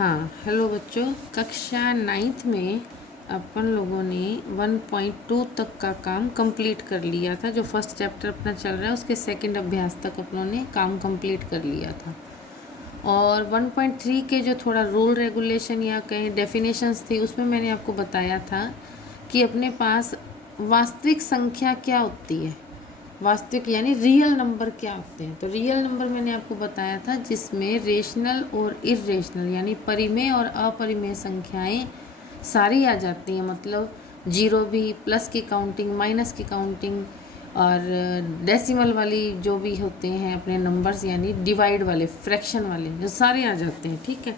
हाँ, हेलो बच्चों। कक्षा 9th में अपन लोगों ने 1.2 तक का काम कंप्लीट कर लिया था। जो फर्स्ट चैप्टर अपना चल रहा है उसके सेकंड अभ्यास तक अपनों ने काम कंप्लीट कर लिया था। और 1.3 के जो थोड़ा रूल रेगुलेशन या कहीं डेफिनेशंस थी उसमें मैंने आपको बताया था कि अपने पास वास्तविक संख्या क्या होती है, वास्तविक यानी रियल नंबर क्या होते हैं। तो रियल नंबर मैंने आपको बताया था जिसमें रेशनल और इरेशनल यानी परिमेय और अपरिमेय संख्याएं सारी आ जाती हैं। मतलब जीरो भी, प्लस की काउंटिंग, माइनस की काउंटिंग और डेसिमल वाली जो भी होते हैं अपने नंबर्स यानी डिवाइड वाले, फ्रैक्शन वाले, जो सारे आ जाते हैं। ठीक है,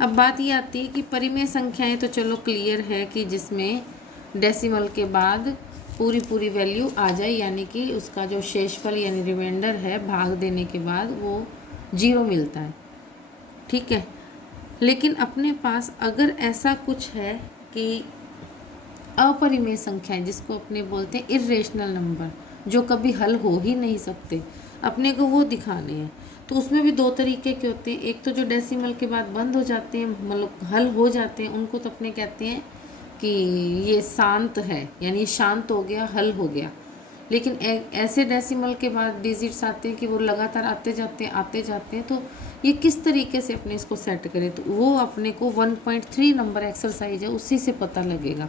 अब बात ये आती है कि परिमेय संख्याएं तो चलो क्लियर है कि जिसमें डेसिमल के बाद पूरी वैल्यू आ जाए, यानी कि उसका जो शेषफल यानी रिमाइंडर है भाग देने के बाद वो 0 मिलता है। ठीक है, लेकिन अपने पास अगर ऐसा कुछ है कि अपरिमेय संख्याएं जिसको अपने बोलते हैं इरेशनल नंबर, जो कभी हल हो ही नहीं सकते, अपने को वो दिखाने हैं। तो उसमें भी दो तरीके के होते हैं। एक तो जो डेसिमल के बाद बंद हो जाते हैं, मतलब हल हो जाते हैं, उनको तो अपने कहते हैं कि ये शांत है, यानी शांत हो गया, हल हो गया। लेकिन ऐसे डेसिमल के बाद डिजिट्स आते हैं कि वो लगातार आते जाते हैं। तो ये किस तरीके से अपने इसको सेट करें, तो वो अपने को 1.3 नंबर एक्सरसाइज है उसी से पता लगेगा।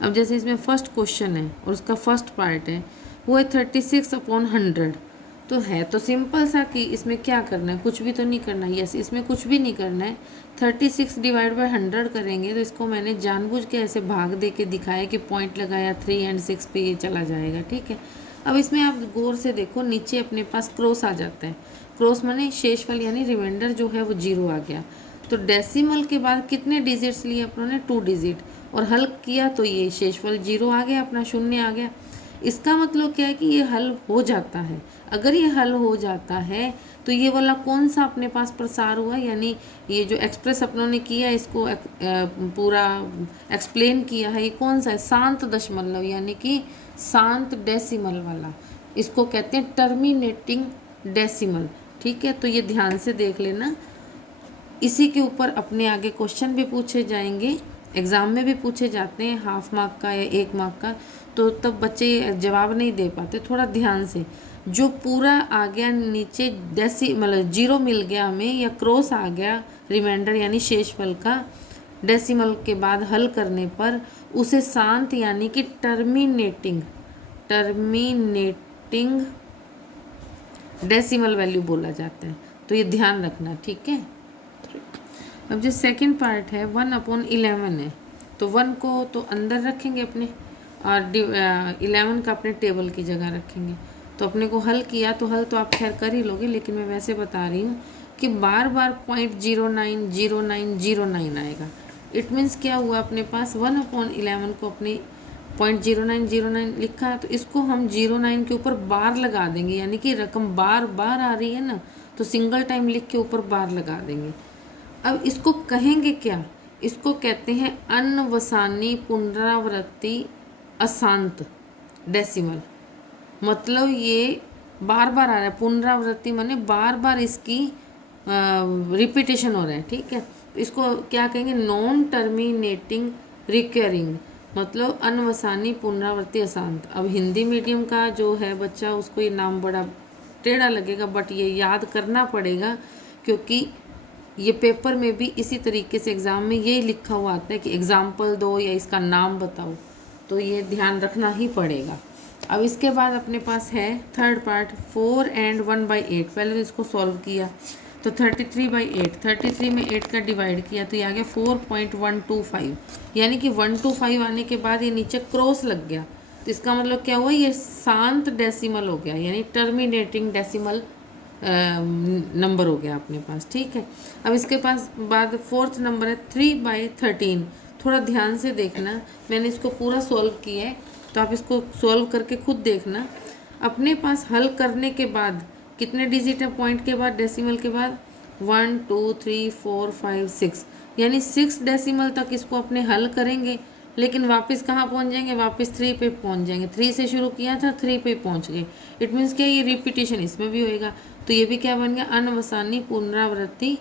अब जैसे इसमें फर्स्ट क्वेश्चन है और उसका फर्स्ट पार्ट है, वो है 36/100। तो है तो सिंपल सा कि इसमें क्या करना है, कुछ भी तो नहीं करना है। यस, इसमें कुछ भी नहीं करना है। 36 डिवाइड बाई 100 करेंगे तो इसको मैंने जानबूझ के ऐसे भाग दे के दिखाया कि पॉइंट लगाया 3 और 6 पे ये चला जाएगा। ठीक है, अब इसमें आप गौर से देखो, नीचे अपने पास क्रॉस आ जाता है। क्रॉस माने शेषफल यानी रिमाइंडर जो है वो 0 आ गया। तो डेसिमल के बाद कितने डिजिट्स लिए अपनों ने, 2 डिजिट, और हल किया तो ये शेषफल 0 आ गया, अपना 0 आ गया। इसका मतलब क्या है कि ये हल हो जाता है। अगर ये हल हो जाता है तो ये वाला कौन सा अपने पास प्रसार हुआ, यानी ये जो एक्सप्रेस अपनों ने किया, इसको पूरा एक्सप्लेन किया है, ये कौन सा है, शांत दशमलव यानी कि शांत डेसिमल वाला। इसको कहते हैं टर्मिनेटिंग डेसिमल। ठीक है, तो ये ध्यान से देख लेना। इसी के ऊपर अपने आगे क्वेश्चन भी पूछे जाएंगे, एग्ज़ाम में भी पूछे जाते हैं, हाफ मार्क का या 1 मार्क का। तो तब बच्चे जवाब नहीं दे पाते। थोड़ा ध्यान से, जो पूरा आ गया नीचे मतलब 0 मिल गया हमें या क्रॉस आ गया रिमाइंडर यानी शेषफल का डेसिमल के बाद हल करने पर, उसे शांत यानी कि टर्मिनेटिंग डेसिमल वैल्यू बोला जाता है। तो ये ध्यान रखना। ठीक है, अब जो सेकंड पार्ट है 1/11 है। तो 1 को तो अंदर रखेंगे अपने और 11 का अपने टेबल की जगह रखेंगे। तो अपने को हल किया तो हल तो आप खैर कर ही लोगे, लेकिन मैं वैसे बता रही हूँ कि बार बार 0.090909 आएगा। इट मीन्स क्या हुआ, अपने पास 1/11 को अपने 0.0909 लिखा है, तो इसको हम 09 के ऊपर बार लगा देंगे, यानी कि रकम बार बार आ रही है ना, तो सिंगल टाइम लिख के ऊपर बार लगा देंगे। अब इसको कहेंगे क्या, इसको कहते हैं अनवसानी पुनरावृत्ति अशांत डेसिमल। मतलब ये बार बार आ रहा है, पुनरावृत्ति माने बार बार इसकी रिपीटेशन हो रहा है। ठीक है, तो इसको क्या कहेंगे, नॉन टर्मिनेटिंग रिकरिंग, मतलब अनवसानी पुनरावृत्ति अशांत। अब हिंदी मीडियम का जो है बच्चा, उसको ये नाम बड़ा टेढ़ा लगेगा, बट ये याद करना पड़ेगा, क्योंकि ये पेपर में भी इसी तरीके से एग्ज़ाम में यही लिखा हुआ आता है कि एग्जाम्पल दो या इसका नाम बताओ। तो ये ध्यान रखना ही पड़ेगा। अब इसके बाद अपने पास है थर्ड पार्ट 4 और 1/8। पहले तो इसको सॉल्व किया तो 33/8, 33 में 8 का डिवाइड किया तो ये आ गया 4.125, यानी कि 125 आने के बाद ये नीचे क्रॉस लग गया। तो इसका मतलब क्या हुआ, ये शांत डेसिमल हो गया, यानी टर्मिनेटिंग डेसिमल नंबर हो गया अपने पास। ठीक है, अब इसके पास बाद फोर्थ नंबर है 3/13। थोड़ा ध्यान से देखना, मैंने इसको पूरा सॉल्व किया है, तो आप इसको सॉल्व करके खुद देखना। अपने पास हल करने के बाद कितने डिजिट है पॉइंट के बाद, डेसिमल के बाद 1 2 3 4 5 6, यानी 6 डेसिमल तक इसको अपने हल करेंगे, लेकिन वापस कहाँ पहुँच जाएंगे, वापस 3 पे पहुँच जाएंगे। 3 से शुरू किया था, 3 पे पहुँच गए। इट मीन्स क्या, ये रिपीटेशन इसमें भी होएगा। तो ये भी क्या बन गया, अनवसानी पुनरावृत्ति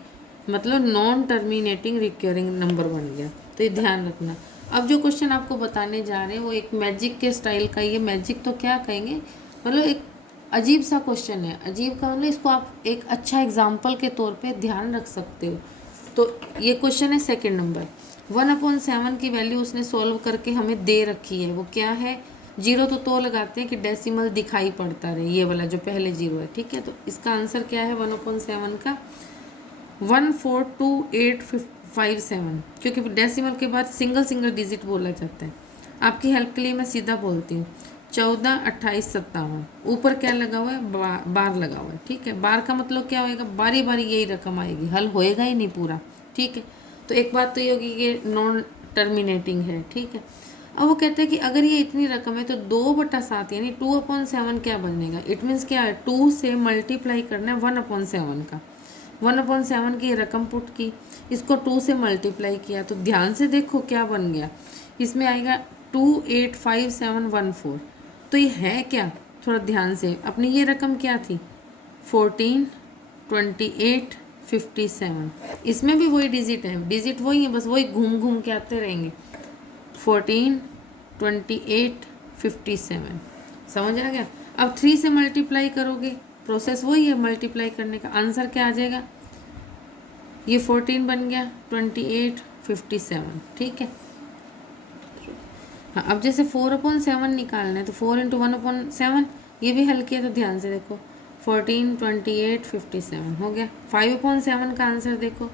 मतलब नॉन टर्मिनेटिंग रिकरिंग नंबर बन गया। तो ये ध्यान रखना। अब जो क्वेश्चन आपको बताने जा रहे हैं वो एक मैजिक के स्टाइल का, ये मैजिक तो क्या कहेंगे, मतलब एक अजीब सा क्वेश्चन है। अजीब का मतलब इसको आप एक अच्छा एग्जाम्पल के तौर पे ध्यान रख सकते हो। तो ये क्वेश्चन है सेकंड नंबर, 1/7 की वैल्यू उसने सॉल्व करके हमें दे रखी है। वो क्या है, जीरो तो लगाते हैं कि डेसिमल दिखाई पड़ता रहे, ये वाला जो पहले जीरो है, ठीक है। तो इसका आंसर क्या है 1/7 का 142857, क्योंकि डेसिमल के बाद सिंगल सिंगल डिजिट बोला जाता है। आपकी हेल्प के लिए मैं सीधा बोलती हूँ, 14 28 57, ऊपर क्या लगा हुआ है, बार लगा हुआ है, ठीक है। बार का मतलब क्या होएगा, बारी बारी यही रकम आएगी, हल होएगा ही नहीं पूरा, ठीक है। तो एक बात तो ये होगी कि नॉन टर्मिनेटिंग है, ठीक है। अब वो कहते हैं कि अगर ये इतनी रकम है तो 2/7 यानी 2/7 क्या बनेगा, इट मीन्स क्या है, 2 से मल्टीप्लाई करना है 1/7 का। 1/7 की रकम पुट की, इसको 2 से मल्टीप्लाई किया, तो ध्यान से देखो क्या बन गया, इसमें आएगा 285714। तो ये है क्या, थोड़ा ध्यान से, अपनी ये रकम क्या थी 142857, इसमें भी वही डिजिट है, डिजिट वही है, बस वही घूम घूम के आते रहेंगे। 142857 समझ आ गया। अब 3 से मल्टीप्लाई करोगे, प्रोसेस वही है मल्टीप्लाई करने का, आंसर क्या आ जाएगा, ये 14 बन गया 2857, ठीक है। हाँ, अब जैसे 4/7 निकालना है तो 4 × 1/7, ये भी हल किया, तो ध्यान से देखो 142857 हो गया। 5/7 का आंसर देखो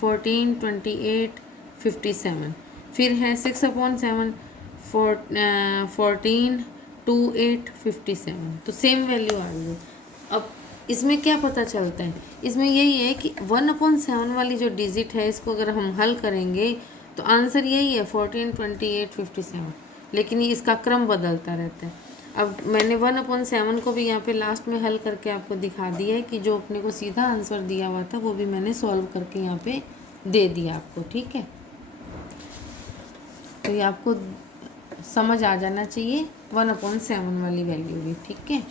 142857, फिर है 6/7 142857, तो सेम वैल्यू आ रही है। अब इसमें क्या पता चलता है, इसमें यही है कि 1/7 वाली जो डिजिट है इसको अगर हम हल करेंगे तो आंसर यही है 142857, लेकिन ये इसका क्रम बदलता रहता है। अब मैंने 1/7 को भी यहाँ पे लास्ट में हल करके आपको दिखा दिया है कि जो अपने को सीधा आंसर दिया हुआ था वो भी मैंने सॉल्व करके यहाँ पे दे दिया आपको, ठीक है। तो ये आपको समझ आ जाना चाहिए 1/7 वाली वैल्यू भी, ठीक है।